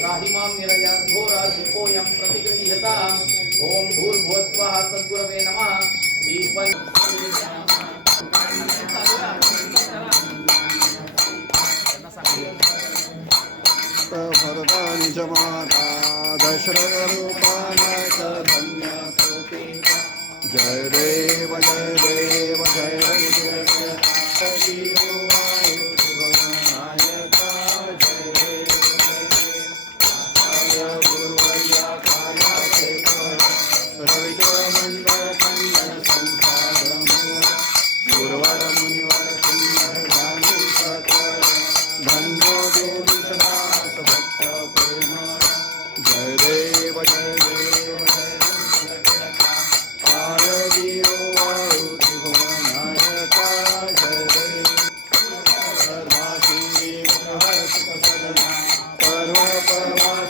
त्राहिमां निरयाघोरा शिपोऽयं प्रतिगृह्यता ॐ भूर्भुवः स्वः सद्गुरवे नमः भरतानि च माता दशरथरूपाणा च जय देव जय देव जय श्री परमात्मा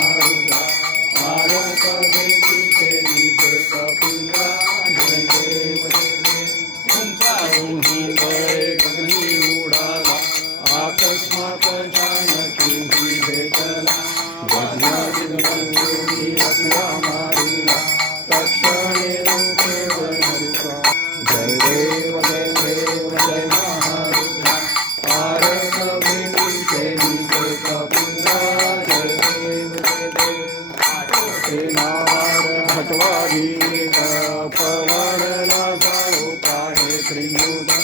सिंधुना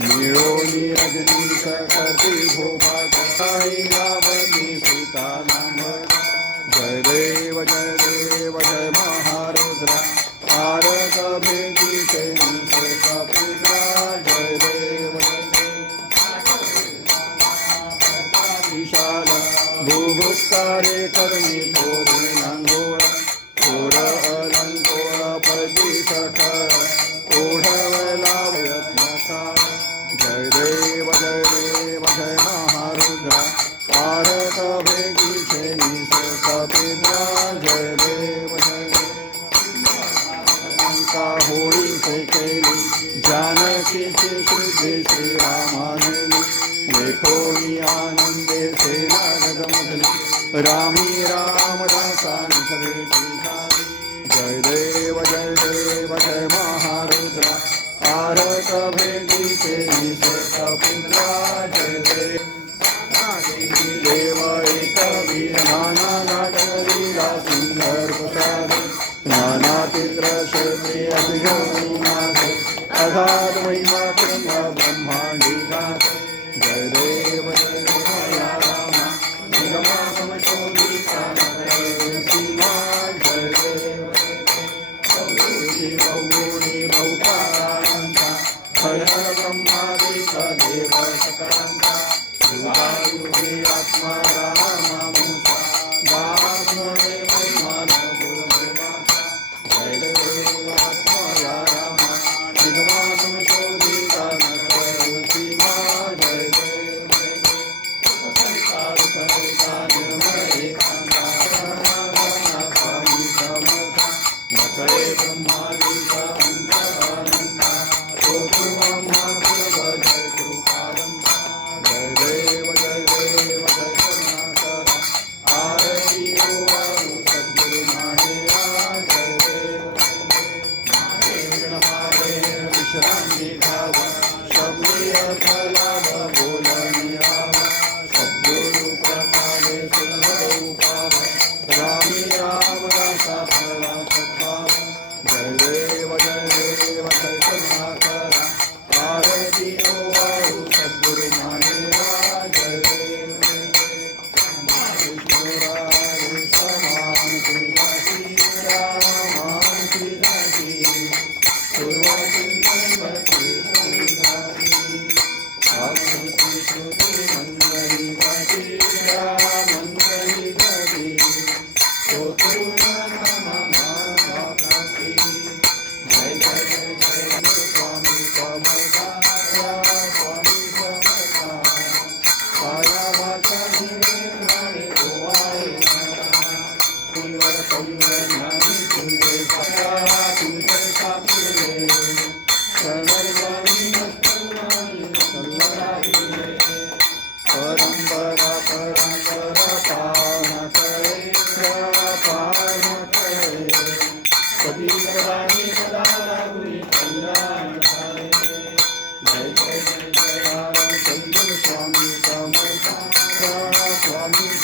नीरोली रजनी रावणी सीता नाम जय देव जय देव जय महारुद्र तारक भेदी से जय देव विशाल भूभुत्कारे कर्मी भवे देव जय श्रीरामाय आनन्दे रामी रामदा कानि से जय देव जय देव जय महारद्रा आरक भी जय अनातिन्द्रशर्मे अधिगमास अधारमयिमाक्रम ब्रह्माण्डिका जयदेव ब्रह्मादि सदेव सकलङ्का युगायुगे आत्मा राम Thank you.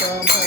Rama.